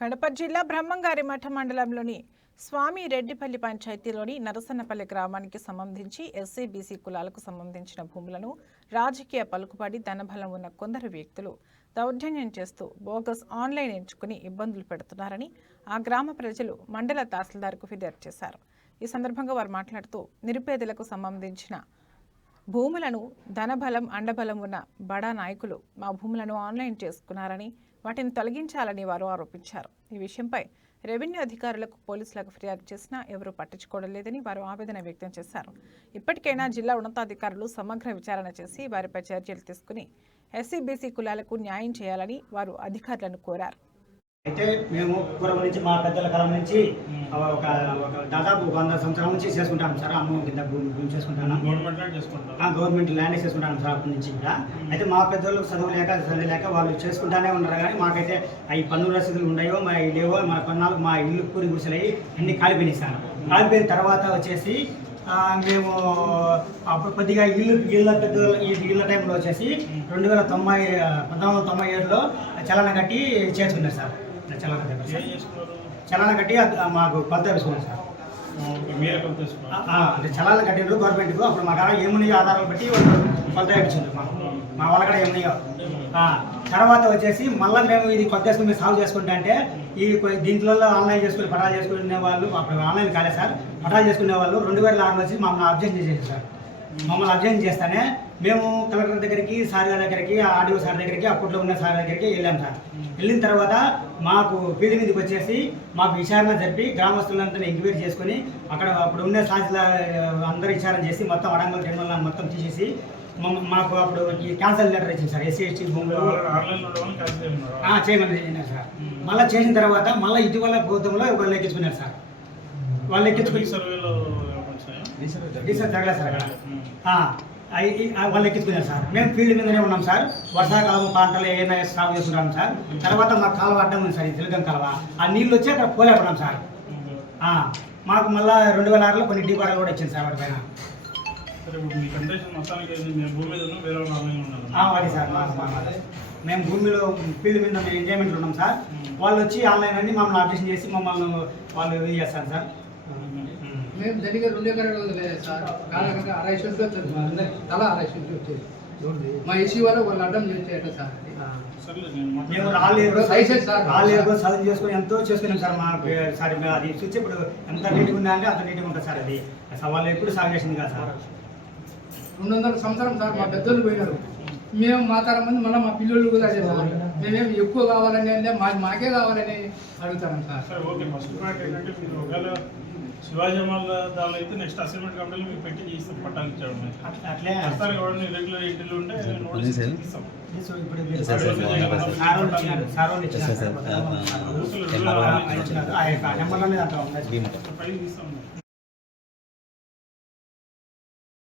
కడప జిల్లా బ్రహ్మంగారిమఠ మండలంలోని స్వామి రెడ్డిపల్లి పంచాయతీలోని నరసన్నపల్లి గ్రామానికి సంబంధించి ఎస్సీ బీసీ కులాలకు సంబంధించిన భూములను రాజకీయ పలుకుబడి ధనబలం ఉన్న కొందరు వ్యక్తులు దౌర్జన్యం చేస్తూ బోగస్ ఆన్లైన్ ఎంచుకుని ఇబ్బందులు పెడుతున్నారని ఆ గ్రామ ప్రజలు మండల తహసీల్దార్కు ఫిర్యాదు చేశారు. ఈ సందర్భంగా వారు మాట్లాడుతూ నిరుపేదలకు సంబంధించిన భూములను ధనబలం అండబలం ఉన్న బడా నాయకులు మా భూములను ఆన్లైన్ చేసుకున్నారని వాటిని తొలగించాలని వారు ఆరోపించారు. ఈ విషయంపై రెవెన్యూ అధికారులకు పోలీసులకు ఫిర్యాదు చేసినా ఎవరూ పట్టించుకోవడం లేదని వారు ఆవేదన వ్యక్తం చేశారు. ఇప్పటికైనా జిల్లా ఉన్నతాధికారులు సమగ్ర విచారణ చేసి వారిపై చర్యలు తీసుకుని ఎస్సీ బీసీ కులాలకు న్యాయం చేయాలని వారు అధికారులను కోరారు. అయితే మేము పూర్వం నుంచి మా పెద్దల కాలం నుంచి ఒక దాదాపు 100 సంవత్సరాల నుంచి చేసుకుంటాం సార్. అమ్మ కింద భూమి చేసుకుంటాను, గవర్నమెంట్ ల్యాండ్ చేసుకుంటాను సార్ అప్పటి నుంచి కూడా. అయితే మా పెద్దలు చదవలేక వాళ్ళు చేసుకుంటానే ఉన్నారు. కానీ మాకైతే అవి పన్ను రసీదులు ఉన్నాయో మా లేవో మా కొన్నాళ్ళు మా ఇల్లు కూరి గుడిసెలయ్యి అన్ని కాలిపోయినాయి సార్. కాలిపోయిన తర్వాత వచ్చేసి మేము అప్పుడు కొద్దిగా ఇళ్ళ టైంలో వచ్చేసి 1997లో చలన కట్టి చేసుకున్నారు సార్. చలన కట్టి మాకు కొత్త వేసుకున్నాం సార్. అంటే చలాన కట్టినారు గవర్నమెంట్కు. అప్పుడు మా కాడ ఏమున్నాయో ఆధారాలు బట్టి కొత్త వేపించారు మా వాళ్ళ కూడా ఏమున్నాయో. తర్వాత వచ్చేసి మళ్ళీ మేము ఇది కొత్త వేసుకుని మేము సాల్వ్ చేసుకుంటే అంటే ఈ దీంట్లో ఆన్లైన్ చేసుకుని పటాలు చేసుకునే వాళ్ళు అప్పుడు ఆన్లైన్ కాలేదు సార్. పటాలు చేసుకునే వాళ్ళు 2006 వచ్చి మమ్మల్ని అబ్జెక్షన్ చేసేది సార్. మమ్మల్ని అబ్జెక్షన్ చేస్తానే మేము కలెక్టర్ దగ్గరికి, సార్ దగ్గరికి, ఆర్డీఓ సార్ దగ్గరికి, అప్పట్లో ఉన్న సార్ దగ్గరికి వెళ్ళాం సార్. వెళ్ళిన తర్వాత మాకు పీడి మీదకి వచ్చేసి మాకు విచారణ జరిపి గ్రామస్తులంతా ఎంక్వైరీ చేసుకుని అక్కడ అప్పుడు ఉన్న సాధ్యుల అందరూ విచారణ చేసి మొత్తం అడంగల్ టెండర్లను మొత్తం తీసేసి మాకు అప్పుడు ఈ క్యాన్సల్ లెటర్ ఇచ్చింది సార్. ఎస్సీ ఎస్టీ భూములు చేయమని సార్. మళ్ళీ చేసిన తర్వాత మళ్ళీ ఇటీవల ప్రభుత్వంలో వాళ్ళు ఎక్కించుకున్నారు సార్. వాళ్ళు ఎక్కించుకుని జరగలేదు సార్ అక్కడ. వాళ్ళు ఎక్కించుకున్నారు సార్. మేము ఫీల్డ్ మీదనే ఉన్నాం సార్. వర్షాకాలం పంటలు ఏమైనా సాగు చేసుకుంటాం సార్. తర్వాత మాకు కాలువ అడ్డం ఉంది సార్, ఈ తెలుగం కాలువ. ఆ నీళ్ళు వచ్చి అక్కడ పోలేకున్నాం సార్. మాకు మళ్ళీ 2006లో కొన్ని డిపార్లు కూడా ఇచ్చింది సార్ వాటి పైన. అది సార్ మేము భూమిలో ఫీల్డ్ మీద ఎంజాయ్మెంట్ ఉన్నాం సార్. వాళ్ళు వచ్చి ఆన్లైన్ అని మమ్మల్ని అబ్జెక్షన్ చేసి మమ్మల్ని వాళ్ళు ఇది చేస్తారు సార్. మేము జరిగే 2 ఎకరాలు లేదు సార్. కాలకంగా 250 తల 250 వచ్చేది. మా ఏసీ వాళ్ళు అడ్డం చేసేట సార్. మేము చదువు చేసుకుని ఎంతో చేసుకున్నాం సార్. మా సార్ అది చూసి ఇప్పుడు ఎంత నీట్గా ఉందా అంటే అంత నీట్గా ఉంటుంది సార్. అది వాళ్ళు ఎప్పుడు సాగు చేసింది కదా సార్. 200 సంవత్సరం సార్ మా పెద్దలు పోయినారు. మేము మా తరం మంది మళ్ళీ మా పిల్లలు కూడా అదే సార్. మేమేం ఎక్కువ కావాలని అంటే మాకే కావాలని అడుగుతాం సార్. శివాజీ మల్ల దానిలో అయితే నెక్స్ట్ అసైన్మెంట్ కంపెనీలో మీకు పెట్టి చేసి పట్టాలు ఇచ్చాడు. అట్లే ఎవరైనా ఇర్రెగ్యులర్ ఇంటిలో ఉంటే నోటీస్ ఇస్తాం. నెంబర్లోనే దాంట్లో